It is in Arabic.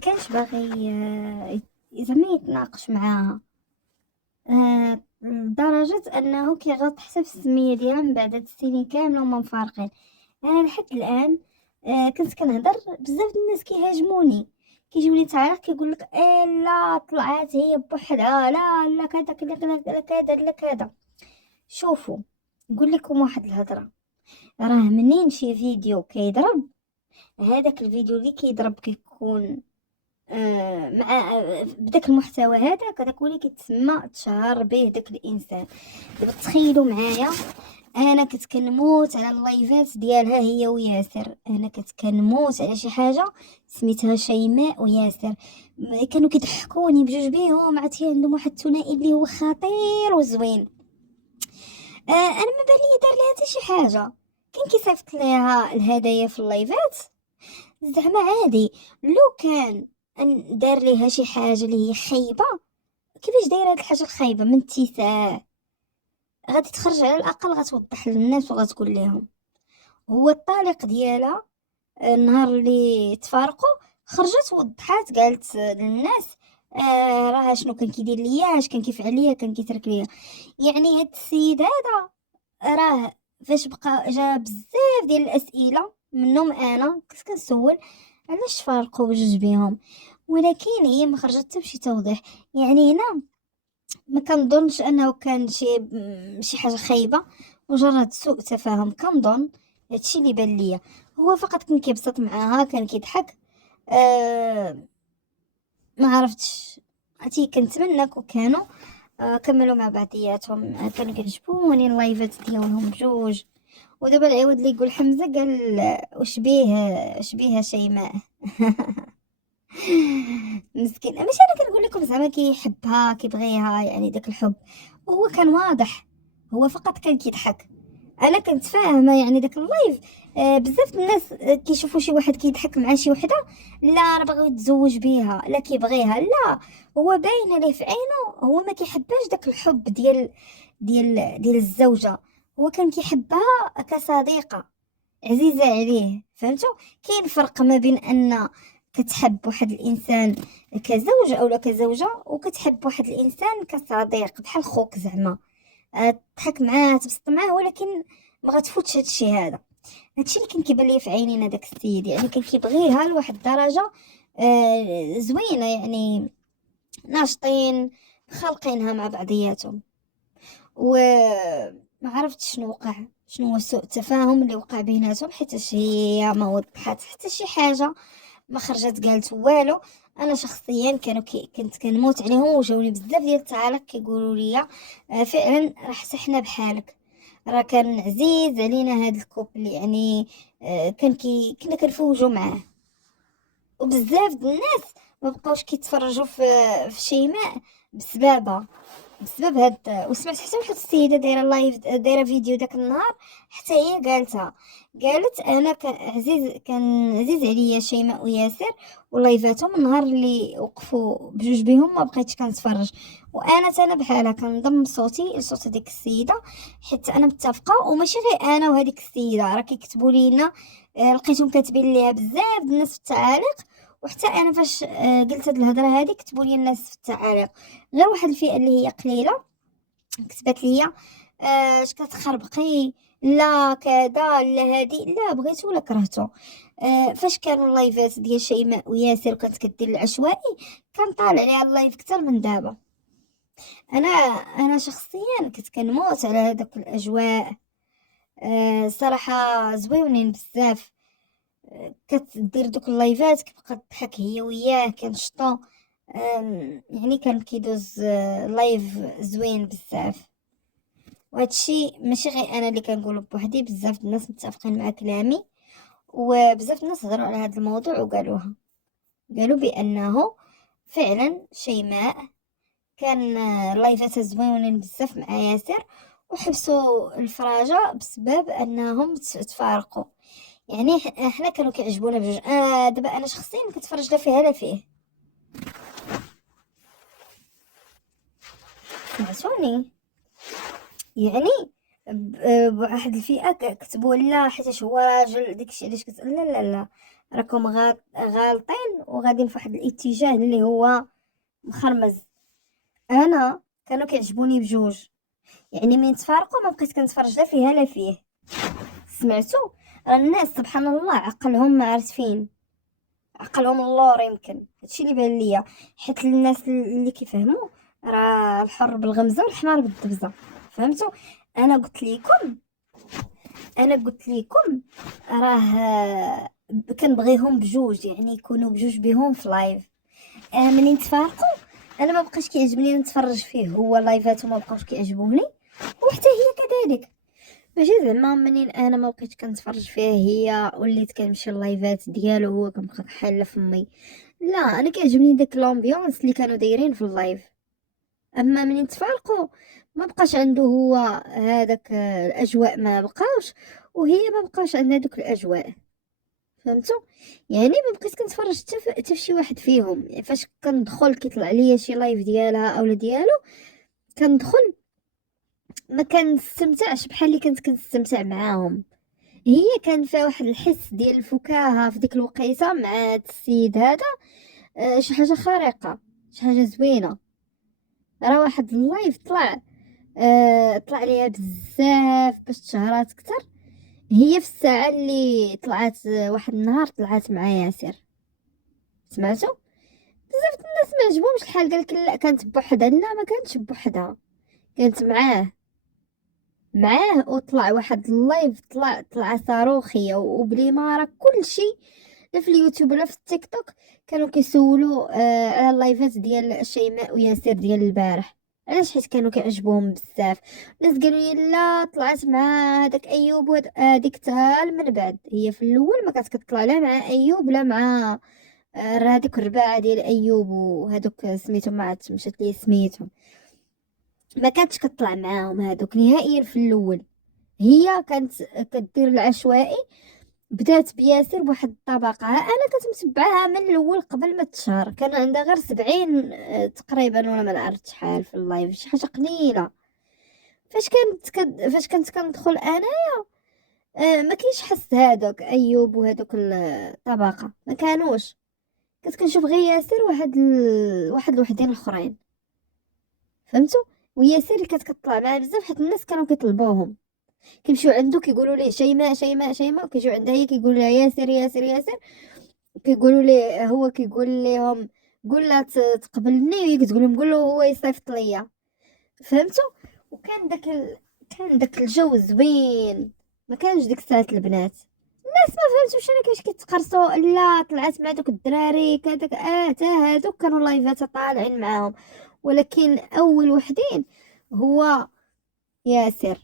كانش باغي زعما يتناقش معاها، لدرجة انه كيغلط حتى في السمية ديالها من بعد هاد السنين كاملة وما مفارقين. انا لحد الان كنت كنهضر بزاف د الناس كيهاجموني، كيجيوني تعارف كيقول لك إيه لا طلعت هي بوحدها، لا لا كذا كذا كذا كذا لا كذا. شوفوا، نقول لكم واحد الهضره، راه منين شي فيديو كيضرب، هذاك الفيديو اللي كيضرب كيكون مع بداك المحتوى هذاك هو اللي كيتسمى تشهر به داك الانسان. دابا تخيلوا معايا، انا كنت كنموت على اللايفات ديالها هي وياسر، انا كنت كنموت على شي حاجه سميتها شيماء وياسر، كانوا كيضحكوني بجوج بيهم، عرفتي عندهم واحد الثنائي اللي هو خطير وزوين. انا ما بالي دار لها حتى شي حاجه، كان كيصيفط ليها الهدايا في اللايفات زعما عادي. لو كان ان دار ليها شي حاجه اللي هي خايبه، كيفاش دايره هاد الحاجه الخايبه من اتساع، غادي تخرج على الاقل غتوضح للناس وغتقول لهم. هو الطليق ديالها النهار اللي تفارقوا خرجت وضحات قالت للناس راه شنو كان كيدير ليا، اش كان كيفعل ليا، كان كيترك ليا. يعني هاد السيد هذا راه فاش بقى جا بزاف ديال الاسئله منهم انا كنت كنسول علاش فارقوا بجوج بيهم، ولكن هي ما خرجت حتى بشي توضيح. يعني هنا ما كنظنش انه كان شي حاجه خايبه، مجرد سوء تفاهم كنظن. هادشي اللي بان ليا، هو فقط كان كيبسط معاها، كان كيضحك. أه ما عرفتش، عرفتي كنتمنى كون كانوا كملوا مع بعضياتهم. كانوا كيعجبوني اللايفات ديالهم بجوج. ودابا العوض اللي يقول حمزه قال وشبيه شيماء. مسكين، ماشي انا كنقول لكم زعما كيحبها كيبغيها، يعني داك الحب وهو كان واضح، هو فقط كان كيضحك. انا كنت فاهمه يعني داك اللايف بزاف الناس كيشوفوا شي واحد كيضحك مع شي وحده، لا انا باغي يتزوج بيها، لا كيبغيها، لا هو باين ليه في عينه هو ما كيحبهاش داك الحب ديال الزوجه، هو كان كيحبها كصديقه عزيزة عليه. فهمتوا؟ كاين فرق ما بين ان كتحب واحد الانسان كزوج او لا كزوجة، وكتحب واحد الانسان كصديق بحال خوك زعما، تضحك معاه تبسط معاه، ولكن ما غتفوتش هادشي هذا. هادشي اللي كان كيبان ليا في عينينا داك السيد، يعني كان كيبغيها لواحد الدرجة زوينة، يعني ناشطين خالقينها مع بعضياتهم. وما عرفتش شنو وقع، شنو هو سوء التفاهم اللي وقع بيناتهم، حيت هي ما وضحت حتى شي حاجه، ما خرجت قالت والو. انا شخصيا كنت كنموت عليهم، وجاوني بزاف ديال التعاليق كيقولوا لي فعلا راه حنا بحالك، راه كان عزيز علينا هذا الكوبل، يعني كنا كنفوجوا معاه. وبزاف د الناس ما بقاوش كيتفرجوا في شيماء بسببها، بسبب هاد. وسمعت حتى واحد السيده دايره لايف، دايره فيديو داك النهار، حتى هي قالتها، قالت انا كان عزيز عليا شيماء وياسر ولايفاتهم، النهار اللي وقفوا بجوج بيهم ما بقيتش كنتفرج. وانا انا بحالها كنضم صوتي لصوت هذيك السيده، حيت انا متفقه. وماشي غير انا وهذيك السيده، راه كيكتبوا لينا لقيتهم كاتبين ليها بزاف د الناس في التعاليق. وحتى انا فاش قلت هاد الهضره هذه كتبوا لي الناس في التعاليق، غير واحد الفئه اللي هي قليله كتبت لي اش كتخربقي، لا كذا لا هادي، لا بغيتو ولا كرهتو. فاش كانوا اللايفات ديال شيماء وياسر وكانت كدير العشوائي، كان طالع عليها اللايف كتر من دابا. انا انا شخصيا كنت كنموت على هذوك الاجواء، صراحه زويونين بزاف. كتدير دوك اللايفات كتبقى تضحك هي وياه كنشطو، يعني كان كيدوز لايف زوين بزاف. وهادشي ماشي غير انا اللي كنقوله بوحدي، بزاف الناس متفقين مع كلامي، وبزاف الناس هضروا على هذا الموضوع وقالوها، قالوا بانه فعلا شيماء كان لايفاتها زوينين بزاف مع ياسر، وحبسوا الفراجة بسبب انهم تفارقوا. يعني احنا كانوا كيعجبونا بجوج. دابا انا شخصيا كنتفرج لا فيها لا فيه. سمعتوني؟ يعني بواحد الفئة كتبوا لا حيت هو راجل داكشي علاش لا لا لا، راكم غالطين وغاديين في واحد الاتجاه اللي هو مخرمز. انا كانوا كيعجبوني بجوج، يعني من تفارقوا ما بقيت كنتفرج لا فيها لا فيه. سمعتو؟ راه الناس سبحان الله عقلهم ما عارف فين، عقلهم اللور يمكن، هادشي اللي بان ليا. حيت الناس اللي كيفهموا راه الحر بالغمزه والحمار بالدبزه. فهمتوا؟ انا قلت لكم انا قلت لكم راه كنبغيهم بجوج، يعني يكونوا بجوج بهم في لايف. منين تفارقوا انا ما بقاش كيعجبني نتفرج فيه، هو لايفاته ما بقاوش كيعجبوني، وحتى هي كذلك. ماشي زعما منين انا ما بقيتش كنتفرج فيه هي وليت كنمشي اللايفات ديالو هو كنبقى حاله فمي. لا، انا كيعجبني داك لامبيونس اللي كانوا دايرين في اللايف. اما منين تفارقوا ما بقاش عنده هو هذاك الاجواء، ما بقاوش، وهي ما بقاش عندها دوك الاجواء. فهمتوا؟ يعني ما بقيت كنتفرج حتى في شي واحد فيهم. يعني فاش كندخل كيطلع ليا شي لايف ديالها اولا ديالو كندخل، ما كنستمتعش بحال اللي كنت كنستمتع معاهم. هي كان فيها واحد الحس ديال الفكاهه في ديك الوقيته مع هاد السيد هذا. شي حاجه خارقه، شي حاجه زوينه. راه واحد اللايف طلع ليها بزاف باش تشهرات اكثر. هي في الساعه اللي طلعت، واحد النهار طلعت مع ياسر. سمعتو؟ بزاف د الناس ما عجبهمش الحال، قالك لا كانت بوحدها. لا، ما كانتش بوحدها، كانت معاه وطلع واحد اللايف، طلع صاروخيه وبلي ما راه كلشي لا في اليوتيوب ولا في التيك توك كانوا كيسولوا على اللايفات ديال شيماء وياسر ديال البارح. علاش؟ حيت كانوا كيعجبوهم بزاف. الناس قالوا لي لا طلعت مع هذاك ايوب هذيك تال من بعد. هي في الاول ما كانت كتطلع لا مع ايوب لا مع هذيك الرباعه ديال ايوب وهذوك سميتهم، ما عرفتش مشات لي سميتهم. ما كانتش كتطلع معاهم هذوك نهائيا في الاول. هي كانت كدير العشوائي. بدات بياسر بواحد الطبقه، انا كنت متبعاها من الاول قبل ما تشهر. كان عندها غير 70 تقريبا، ولا ما نعرف شحال في اللايف، شي حاجه قليله. فاش كنت كندخل انا ما كاينش حس هذوك ايوب وهذوك الطبقه، ما كانوش. كنت كنشوف غير ياسر واحد الوحدين الاخرين. فهمتوا؟ وياسر اللي كانت كتطلع معاه بزاف حيت الناس كانوا كيطلبوهم، كيمشيو عنده كيقولوا ليه شيماء شيماء شيماء، وكيجيو عندها هي كيقولوا لها ياسر ياسر ياسر. كيقولوا ليه، هو كيقول لهم قول لها تقبلني، وهي كتقول لهم قول له هو يصيفط ليا. فهمتوا؟ وكان كان داك الجو زوين، ما كانش ديك ساعه البنات. الناس ما فهمتوش انا كيفاش كيتقرصوا. لا، طلعت مع دوك الدراري كذاك حتى هادوك كانوا لايفات طالعين معاهم، ولكن اول وحدين هو ياسر.